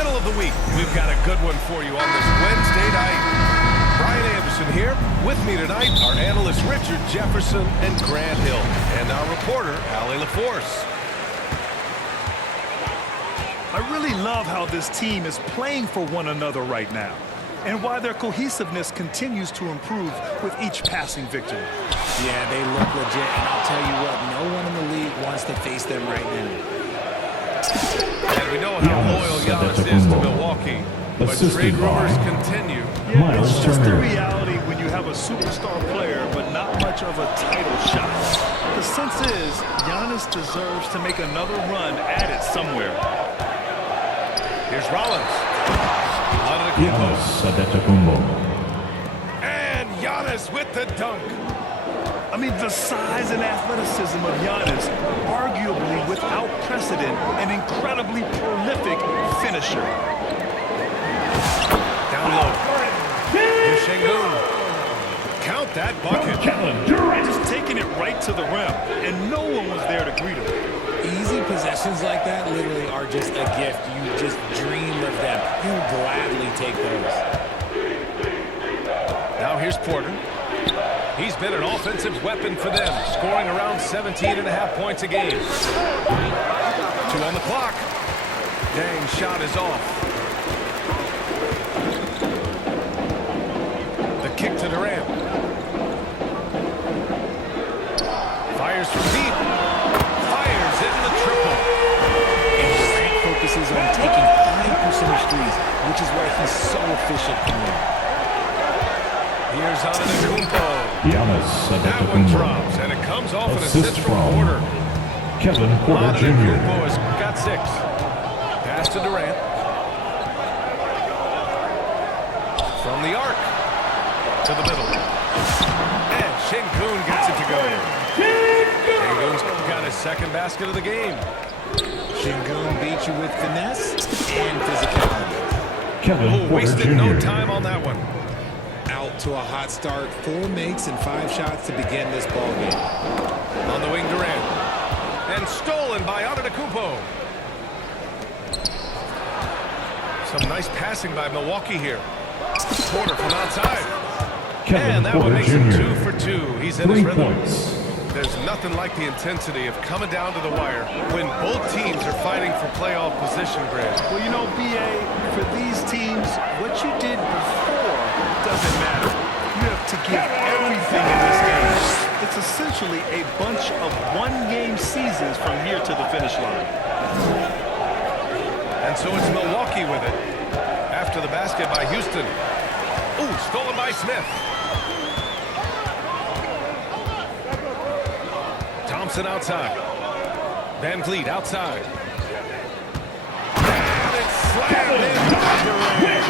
middle of the week. We've got a good one for you on this Wednesday night. Brian Anderson here. With me tonight, our analysts Richard Jefferson and Grant Hill. And our reporter, Allie LaForce. I really love how this team is playing for one another right now, and why their cohesiveness continues to improve with each passing victory. Yeah, they look legit, and I'll tell you what, no one in the league wants to face them right now. And we know how loyal Giannis is to Milwaukee, but trade rumors continue. Yeah, it's just the reality when you have a superstar player, but not much of a title shot. The sense is, Giannis deserves to make another run at it somewhere. Here's Rollins. Giannis Antetokounmpo. And Giannis with the dunk. I mean, the size and athleticism of Giannis, arguably without precedent, an incredibly prolific finisher. Down low. Here's Şengün. Count that bucket. Just taking it right to the rim, and no one was there to greet him. Easy possessions like that literally are just a gift. You just dream of them. You'll gladly take those. Now here's Porter. He's been an offensive weapon for them, scoring around 17.5 points a game. 2 on the clock. Dang, shot is off. The kick to Durant. Fires from deep. Fires in the triple. And Durant focuses on taking high percentage threes, which is why he's so efficient from there. Here's Antetokounmpo. Giannis That one Antetokounmpo. drops, and it comes off an Assist assist from from Porter. Kevin Porter Jr. Antetokounmpo has got 6. Pass to Durant. From the arc. To the middle. And Şengün gets it to go. Şengün's got his second basket of the game. Şengün beat you with finesse and physicality. Kevin Porter Wasted Jr. no time on that one. Out to a hot start, 4 makes and 5 shots to begin this ball game. On the wing, Durant. And stolen by Antetokounmpo. Some nice passing by Milwaukee here. Porter from outside. Kevin And that one Porter makes him Jr. 2 for 2. He's in 3 his rhythm. points. There's nothing like the intensity of coming down to the wire when both teams are fighting for playoff position, Grant. Well, you know, B.A., for these teams, what you did before doesn't matter. You have to give everything in this game. It's essentially a bunch of one-game seasons from here to the finish line. And so it's Milwaukee with it. After the basket by Houston. Ooh, stolen by Smith. Thompson outside. Van Vliet outside. And it's slammed in by Durant.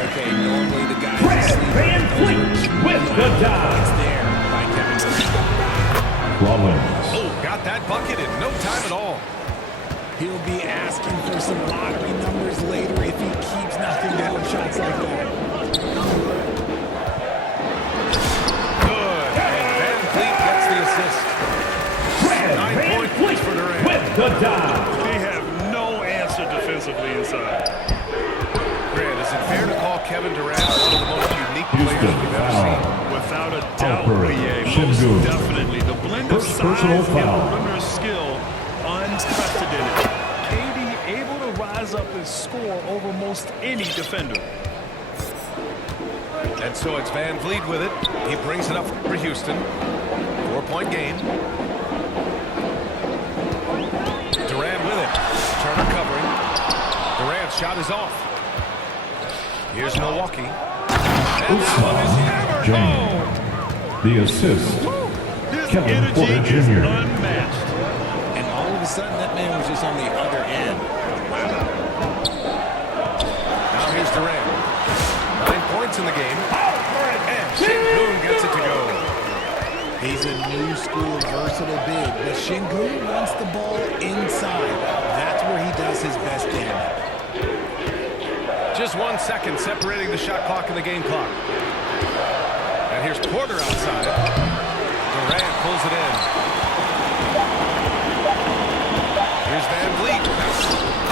Okay, normally the guys asleep. Van Vliet with the dive. It's there by Kevin Durant. Rollins. Oh, got that bucket in no time at all. He'll be asking for some lottery numbers later if he keeps knocking down shots like that. Good. And Van Vliet gets the assist. 9 points for Durant. With the dive. They have no answer defensively inside. Grant, is it fair to call Kevin Durant one of the most unique players we've ever seen? Without a doubt, Alperen B.A., Şengün. most definitely. The blend of First size personal and foul. perimeter skill, unprecedented. KD able to rise up and score over most any defender. And so it's Van Vliet with it. He brings it up for Houston. 4-point game. Durant with it. Turner covering. Durant's shot is off. Here's Milwaukee. And that one is hammered home. The assist. His Kevin energy Porter is Jr. unmatched. And all of a sudden, that man was just on the other end. Now here's Durant. 9 points in the game. And Şengün gets it to go. He's a new school versatile big, but Şengün wants the ball inside. That's where he does his best damage. Just 1 second separating the shot clock and the game clock. And here's Porter outside. Durant pulls it in. Here's Van Vliet.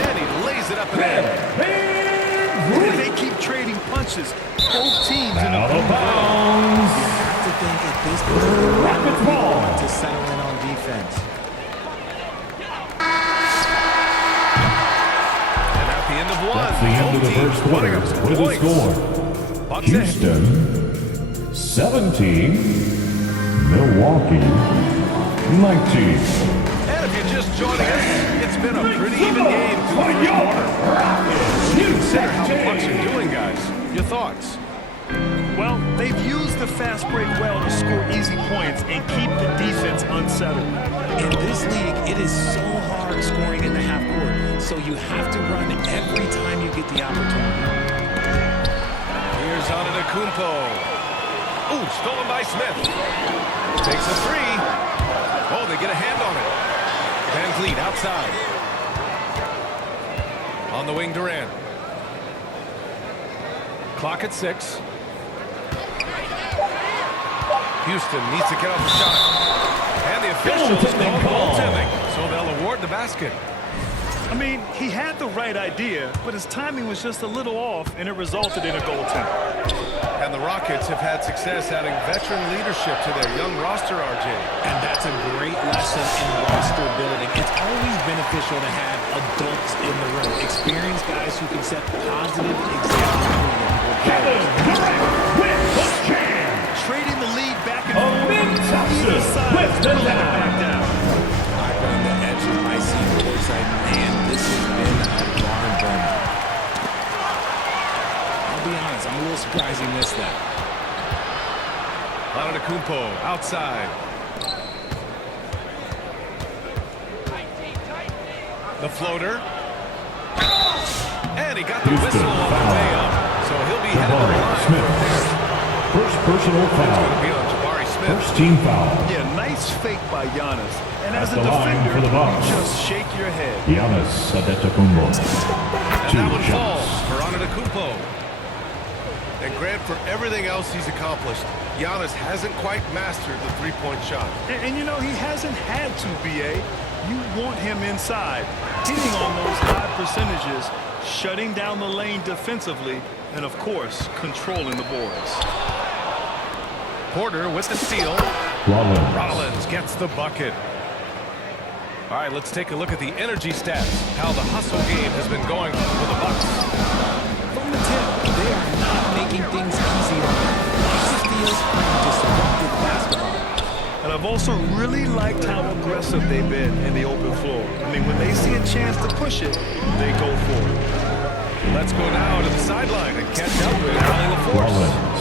And he lays lays it up and in. They keep trading punches. Both teams in Out the of bounds. You have to think at this point, Rockets ball. to settle in on defense. And at the end of one, That's the end of the both first teams putting quarter up some with a points. score. Bucks ahead. Houston 17, Milwaukee 19. And if you're just joining us, it's been a pretty even game through the first quarter. Consider how the Bucks are doing, guys. Your thoughts? Well, they've used the fast break well to score easy points and keep the defense unsettled. In this league, it is so hard scoring in the half court, so you have to run every time you get the opportunity. Here's Antetokounmpo. Ooh, stolen by Smith. Takes a three. Oh, they get a hand on it. Van Vliet outside. On the wing, Durant. Clock at 6. Houston needs to get off the shot. And the officials call goaltending, so they'll award the basket. I mean, he had the right idea, but his timing was just a little off, and it resulted in a goaltender. And the Rockets have had success adding veteran leadership to their young roster, RJ. And that's a great lesson in roster building. It's always beneficial to have adults in the room, experienced guys who can set positive examples for younger players. Trading the lead back and A big forth, Thompson either side with is the pulling it down. back down. I've been on the edge of my seat courtside. Man, this has been a barn burner. I'll be honest, I'm a little surprised he missed that. Antetokounmpo outside. The floater. And he got the Houston whistle on the foul. way up. So he'll be headed to the Jabari line. Smith. First personal It's going to foul. be on Jabari Smith. First team foul. Yeah, nice fake by Giannis. And as At a the line defender, for the Bucks. you just shake your head. Giannis Antetokounmpo. And Two that one shots. falls for Antetokounmpo. And Grant, for everything else he's accomplished, Giannis hasn't quite mastered the three-point shot. And you know, he hasn't had to, B.A. You want him inside, hitting on those high percentages, shutting down the lane defensively, and, of course, controlling the boards. Porter with the steal. Rollins. Rollins gets the bucket. All right, let's take a look at the energy stats, how the hustle game has been going for the Bucks. From the tip, they are not making things easy on them. Lots of steals and disruptive basketball. And I've also really liked how aggressive they've been in the open floor. I mean, when they see a chance to push it, they go for it. Let's go now to the sideline and catch up with Allie LaForce. Rollins.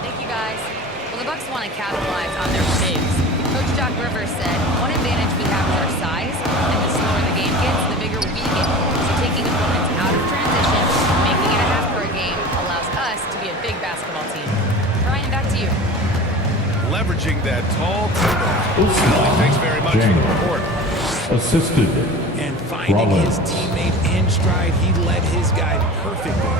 Thank you, guys. Well, the Bucks want to capitalize on their bigs. Coach Doc Rivers said, one advantage we have is our size, and the slower the game gets, the bigger we get. So taking opponents out of transition, making it a half-court game, allows us to be a big basketball team. Brian, back to you. Leveraging that tall timber. Usman Thanks very much for the James. report. Assisted. And finding Rollins. his teammate in stride, he led his guy perfectly.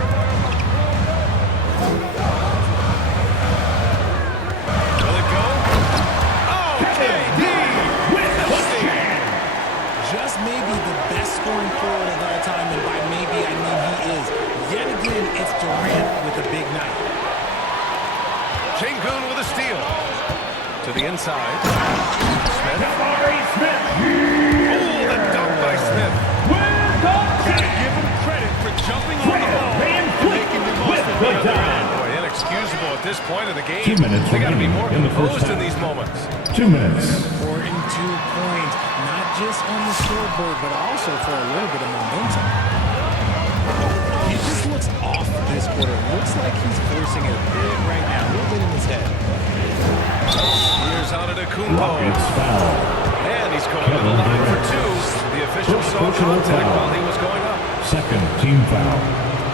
Will it go? Oh, KD with the steal. Just maybe the best scoring forward of all time, and by maybe I mean he is. Yet again, it's Durant with a big night. Sengun with a steal. To the inside. Smith. Jabari Smith. Oh, the dunk by Smith. Gotta give him credit for jumping on the ball and making the most of the other end. Boy, inexcusable at this point of the game. 2 minutes They got to be remaining more in the first composed in half. these moments. 2 minutes. Important 2 points, not just on the scoreboard, but also for a little bit of momentum. He just looks off this quarter. Looks like he's forcing it a bit right now, a little bit in his head. Here's Antetokounmpo. Rockets foul. And he's going to the line for 2. The official First saw personal contact foul. while he was going up. Second team foul.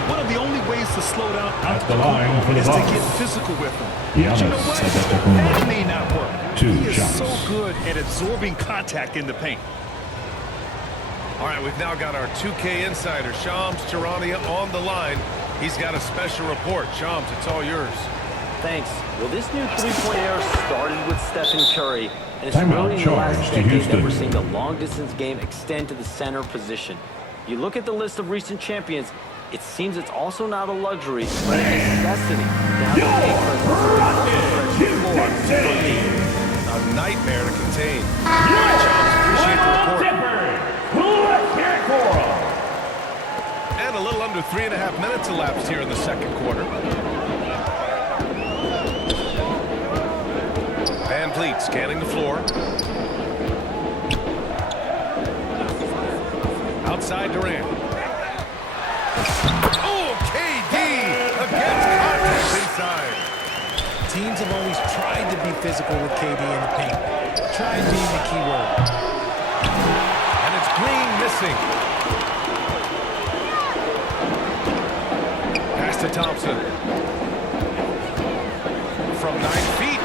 One of the only ways to slow down At the line for the is to Bucks. get physical with him. Giannis But you know what? Antetokounmpo. That may not work. 2 He is shots. so good at absorbing contact in the paint. All right, we've now got our 2K insider, Shams Charania, on the line. He's got a special report. Shams, it's all yours. Thanks. Well, this new three-point era started with Stephen Curry, and it's Timeout really in the last charge to decade that Houston. we're seeing the long-distance game extend to the center position. You look at the list of recent champions, it seems it's also not a luxury, but a necessity to have a league presence on the league. A nightmare to contain. All right, Charles, appreciate the report. And a little under 3.5 minutes elapsed here in the second quarter. Van Vliet scanning the floor. Outside Durant. Oh, KD against contact inside. Teams have always tried to be physical with KD in the paint. Tried being the key word. And it's Green missing. Pass to Thompson. From 9 feet.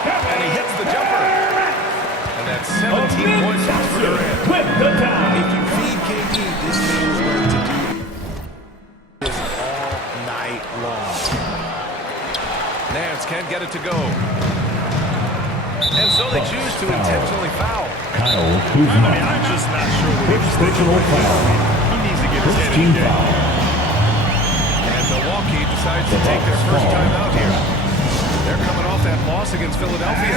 And he hits the jumper. And that's 17 points for Durant. If you feed KD, this man is going to do this all night long. Nance can't get it to go. And so they choose to intentionally foul. Kyle Kuzma. I'm just not sure what he was thinking. Personal foul. He needs to get his First head in team the game. foul. And Milwaukee decides to take their first time out here. They're coming off that loss against Philadelphia.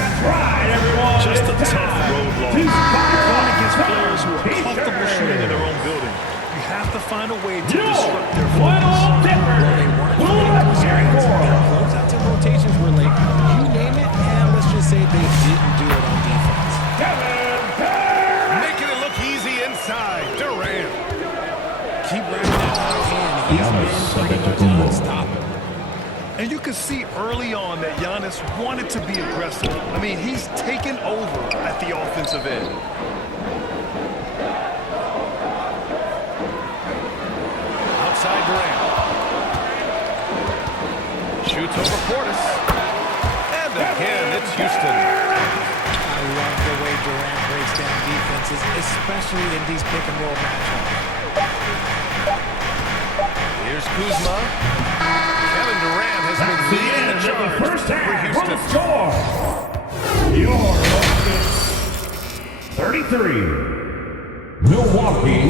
Just a tough road loss. You're going against players who are comfortable shooting in their own building. You have to find a way to disrupt their focus. Well, they weren't playing those areas. Their closeouts and rotations were late. You name it, and let's just say they didn't do it on defense. Making it look easy inside. Durant. Keep running that hot hand. He's Giannis been pretty much Antetokounmpo. unstoppable. And you can see early on that Giannis wanted to be aggressive. I mean, he's taken over at the offensive end. Outside Durant. Shoots over Portis. And again, it's Houston. I love the way Durant breaks down defenses, especially in these pick-and-roll matchups. Here's Kuzma. Kevin Durant has been leading the charge First for half, Houston. score. Your 33. Milwaukee,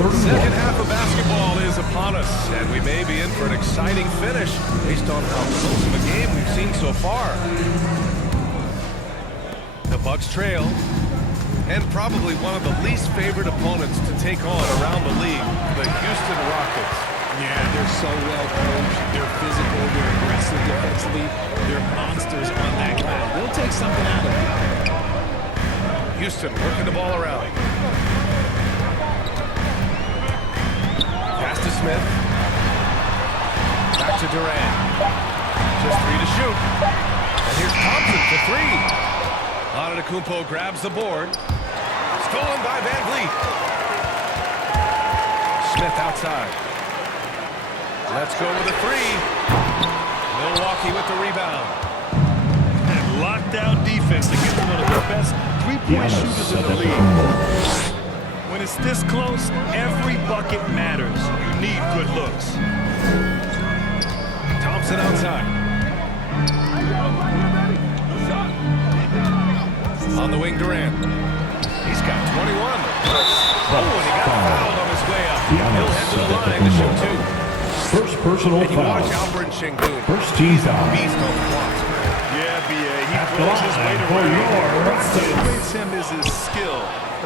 31. Second half of basketball is upon us, and we may be in for an exciting finish based on how close of a game we've seen so far. The Bucks trail, and probably one of the least favored opponents to take on around the league, the Houston Rockets. Yeah, they're so well coached. They're physical. They're aggressive defensively. They're monsters on that glass. They'll take something out of it. Houston working the ball around. Pass to Smith. Back to Durant. Just 3 to shoot. And here's Thompson for 3. Antetokounmpo grabs the board. Stolen by Van Vliet. Smith outside. Let's go with a 3. Milwaukee with the rebound. And lockdown defense against one of the best three-point Giannis shooters in the league. Antetokounmpo. When it's this close, every bucket matters. You need good looks. Thompson outside. On the wing, Durant. He's got 21. Oh, and he got fouled on his way up. He'll head to the line to shoot 2. First personal And you foul. watch Alperen Sengun. First team foul. Beast on the blocks, man. Yeah, B.A. He At the throws his line weight for around. your What Rockets. separates him is his skill.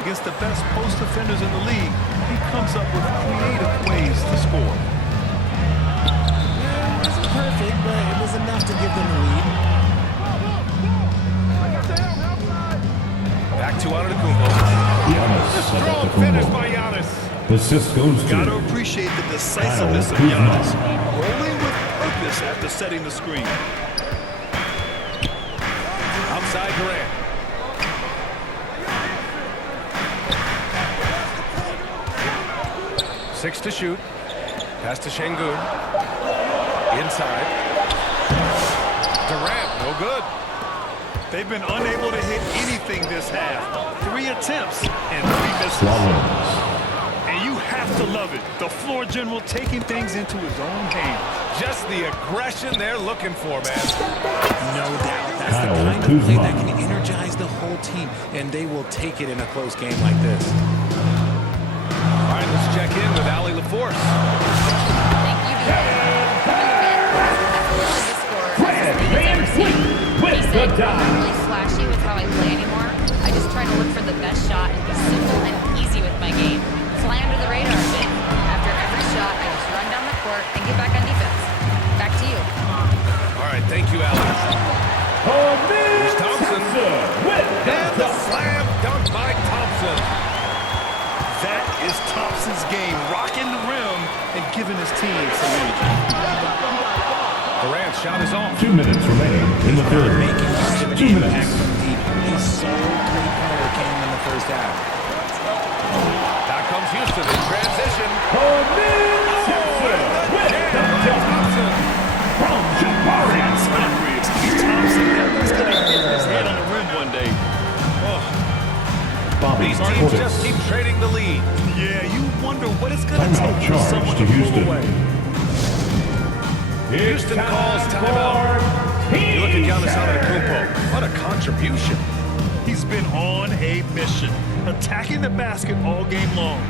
Against the best post defenders in the league, he comes up with creative ways to score. It wasn't perfect, but it was enough to give them a lead. Back to Antetokounmpo. Giannis Strong finish Antetokounmpo. by Giannis. The Cisco's Got to two. appreciate the decisiveness of Kyle Kuzma. Giannis. Rolling with purpose after setting the screen. Outside Durant. Six to shoot. Pass to Sengun. Inside. Durant, no good. They've been unable to hit anything this half. 3 attempts and 3 misses. Rollins. And you have to love it. The floor general taking things into his own hands. Just the aggression they're looking for, man. No doubt. That's Kyle the kind of play Kuzma. that can energize the whole team, and they will take it in a close game like this. All right, let's check in with Allie LaForce. Thank you, BJ. I've listed the score as the league has ever seen. He said, I'm not really flashy with how I play anymore. I just try to look for the best shot and be simple and easy with my game. Fly under the radar a bit. After every shot, I just run down the court and get back on defense. Back to you. All right, thank you, Allie. Here's Thompson. And the slam dunk by Thompson. That is Thompson's game, rocking the rim and giving his team some energy. Durant's shot is off. 2 minutes remaining in the third. Making use of an 2 impact minutes. from deep. He saw three-pointer came in the first half. Now comes Houston in transition. That's hungry. Thompson, he's going to hit his head on the rim one day. Bobby These teams Portis. just keep trading the lead. Yeah, you wonder what it's going to Timeout take for charge someone to to pull Houston. away. Houston calls timeout. You look at Giannis Antetokounmpo. What a contribution. He's been on a mission, attacking the basket all game long.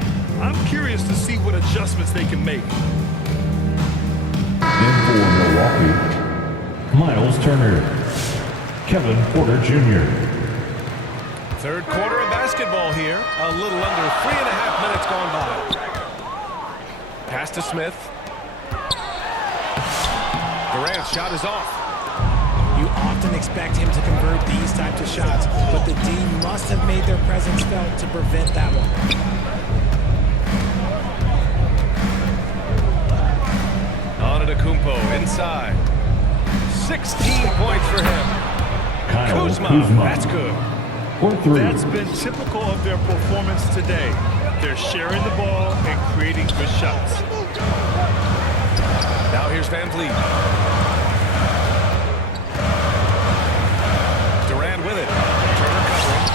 I'm curious to see what adjustments they can make. In for Milwaukee, Miles Turner. Kevin Porter Jr. Third quarter of basketball here. A little under 3.5 minutes gone by. Pass to Smith. Durant's shot is off. You often expect him to convert these types of shots, but the D must have made their presence felt to prevent that one. Antetokounmpo inside. 16 points for him. Kyle Kuzma, Kuzma. that's good. For 3. That's been typical of their performance today. They're sharing the ball and creating good shots. Now here's Van Vliet. Durant with it. Turner covering.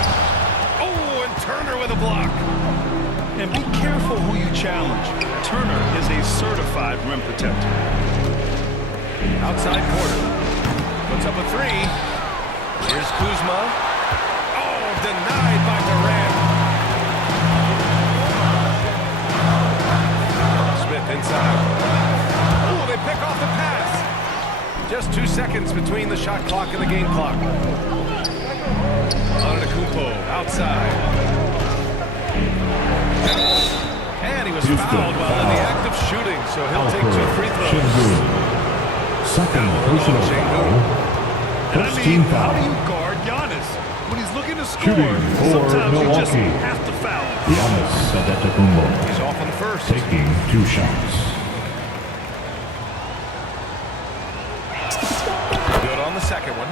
Oh, and Turner with a block. And be careful who you challenge. Turner is a certified rim protector. Outside quarter. Puts up a three. Here's Kuzma. Oh, denied by Durant. Smith inside. Oh, they pick off the pass. Just 2 seconds between the shot clock and the game clock. Antetokounmpo outside. And he was Houston fouled while in the foul. act of shooting, so he'll take 2 free throws. Shingu. Second personal foul. And I First mean, team how do foul. you guard Giannis? When he's looking to score, Shooting for sometimes you just Milwaukee. have to foul. Giannis Antetokounmpo. He's off on the first. Taking 2 shots. Good on the second one.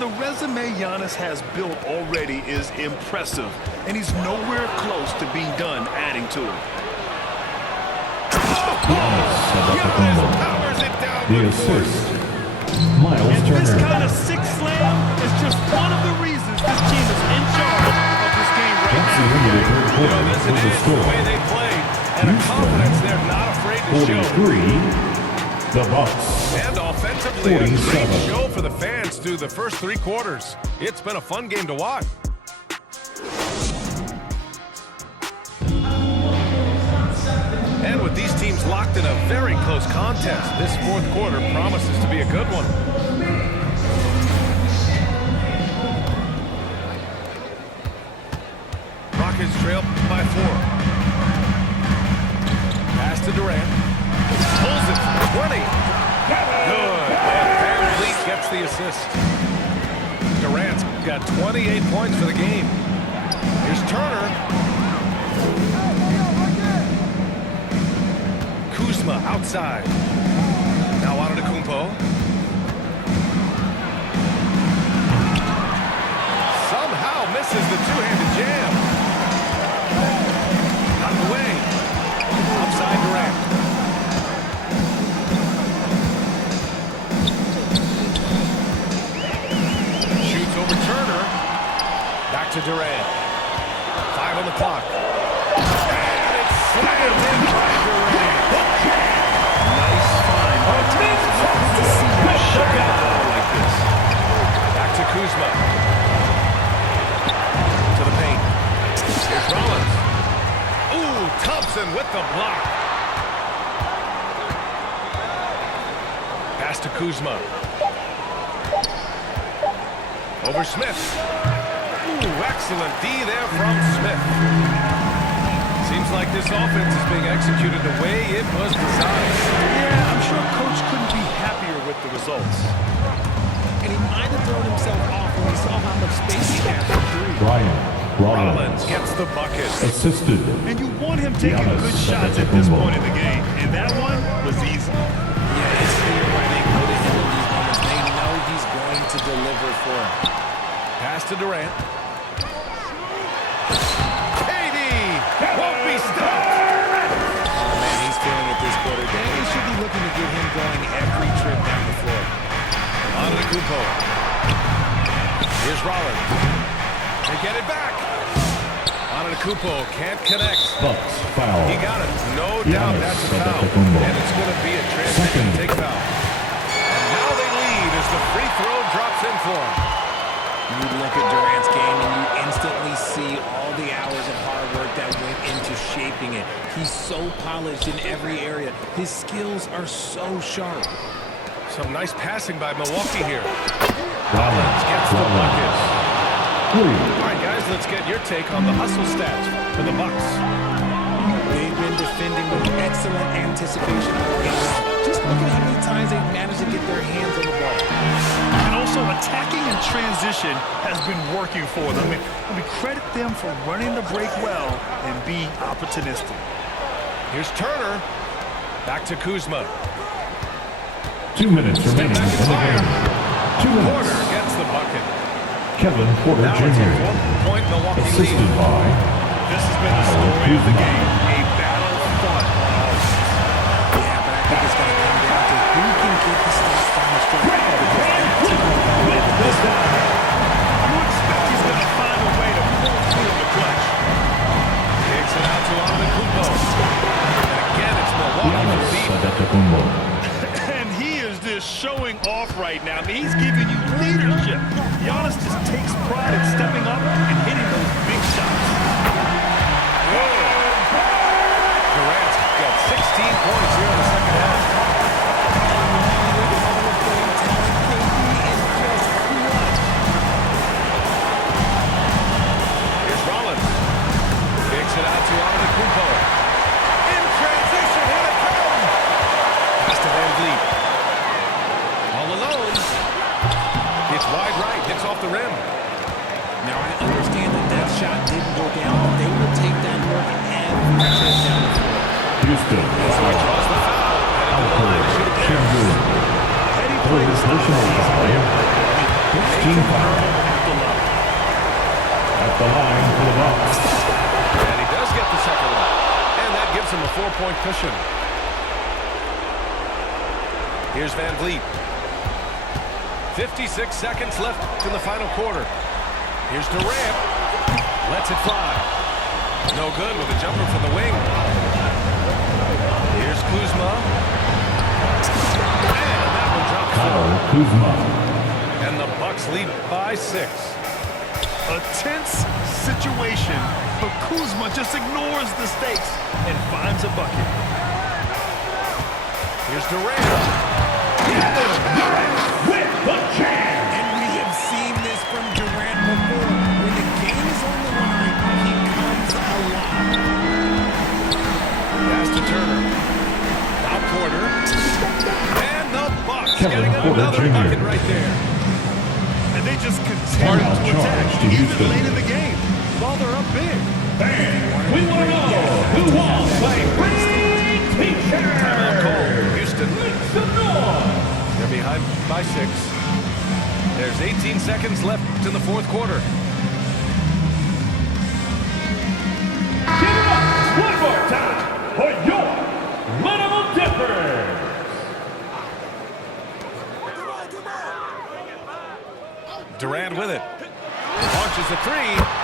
The resume Giannis has built already is impressive, and he's nowhere close to being done adding to it. Giannis Giannis Antetokounmpo. powers it down The with force. assist. Miles And this Turner. kind of six slam is just one of the reasons this team is in charge of this game right That's the now. end of the third You quarter know, listen, with it the is the way score. they played, and a Houston, confidence they're not afraid to show. 43. The Bucks. And offensively, a great 47. show for the fans through the first 3 quarters. It's been a fun game to watch. And with these teams locked in a very close contest, this fourth quarter promises to be a good one. Rockets trail by 4. Pass to Durant. Pulls it from 20. Good. And Van Vliet gets the assist. Durant's got 28 points for the game. Here's Turner. Kuzma outside. Now Antetokounmpo. Somehow misses the two-handed jam. Out of the way. Outside Durant. Shoots over Turner. Back to Durant. 5 on the clock. And it's slammed in by Durant. Nice find. But it's tough to see him shut the ball like this. Back to Kuzma. To the paint. Here's Rollins. Ooh, tough to Kuzma. Over Smith. Ooh, excellent D there from Smith. Seems like this offense is being executed the way it was designed. Yeah, I'm sure Coach couldn't be happier with the results. And he might have thrown himself off when he saw how much space he had for three. Ryan Rollins Rollins. gets the bucket. Assisted. And you want him taking Giannis good shots at this Antetokounmpo. point in the game. And that one was easy. Yeah, it's clear why they go to him in these moments. They know he's going to deliver for him. Pass to Durant. KD won't be stopped. Oh, man, he's feeling it this quarter. They should be looking to get him going every trip down the floor. Antetokounmpo. Here's Rollins. They get it back. Antetokounmpo can't connect. Bucks foul. He got it. No doubt Giannis that's a foul. Antetokounmpo. And it's going to be a transition Second. take foul. And now they lead as the free throw drops in for him. You look at Durant's game and you instantly see all the hours of hard work that went into shaping it. He's so polished in every area. His skills are so sharp. Some nice passing by Milwaukee here. Rollins Gets the bucket. Three. All right, guys, let's get your take on the hustle stats for the Bucks. They've been defending with excellent anticipation all game long. Just look at how many times they've managed to get their hands on the ball. And also attacking in transition has been working for them. I mean, credit them for running the break well and being opportunistic. Here's Turner. Back to Kuzma. 2 minutes remaining in back the and fire. game. 2 minutes. Porter gets the bucket. Kevin Porter Now it's a Jr. 4-point Milwaukee Assisted lead. by This has been the story of the game. A battle fought on offense. Yeah, but I think it's going to come down to who can get the stops down the stretch. Because that team this one. You expect he's going to find a way to pull through in the clutch. Takes it out to Antetokounmpo. And again, it's Milwaukee Giannis for deep. Antetokounmpo. And he is just showing off right now. I mean, he's giving you leadership. Giannis just takes pride in stepping up and hitting those big shots. Durant's got 16 points here in the second half. Here's Rollins. Kicks it out to Antetokounmpo. In transition, here they come. Pass to Van Vliet. All alone. It's wide right, hits off the rim. Now, I understand that that shot didn't go down, but they will take that look every trip down the floor. Houston. So he draws the foul. Headed to the line to shoot it there. Shingun. Petty For plays his personal foul. Team foul. have to love it. At the line for the Bucks. And he does get the second one. And that gives him a 4-point cushion. Here's Van Vliet. 56 seconds left in the final quarter. Here's Durant. Lets it fly. No good with a jumper from the wing. Here's Kuzma. And that one drops Foul in. Kuzma. And the Bucks lead by 6. A tense situation, but Kuzma just ignores the stakes and finds a bucket. Here's Durant. With the jam. And we have seen this from Durant before. When the game is on the line, he comes alive. Pass to Turner. Now Porter. And the Bucks Kevin getting Porter another Jr. bucket right there. And they just continue Foul to charge attack to even Houston. late in the game while they're up big. We want to know who wants a free t-shirt. Timeout call. Houston. They're behind by 6. There's 18 seconds left in the fourth quarter. Give it up one more time for your Little Dippers. Durant with it. Launches a 3.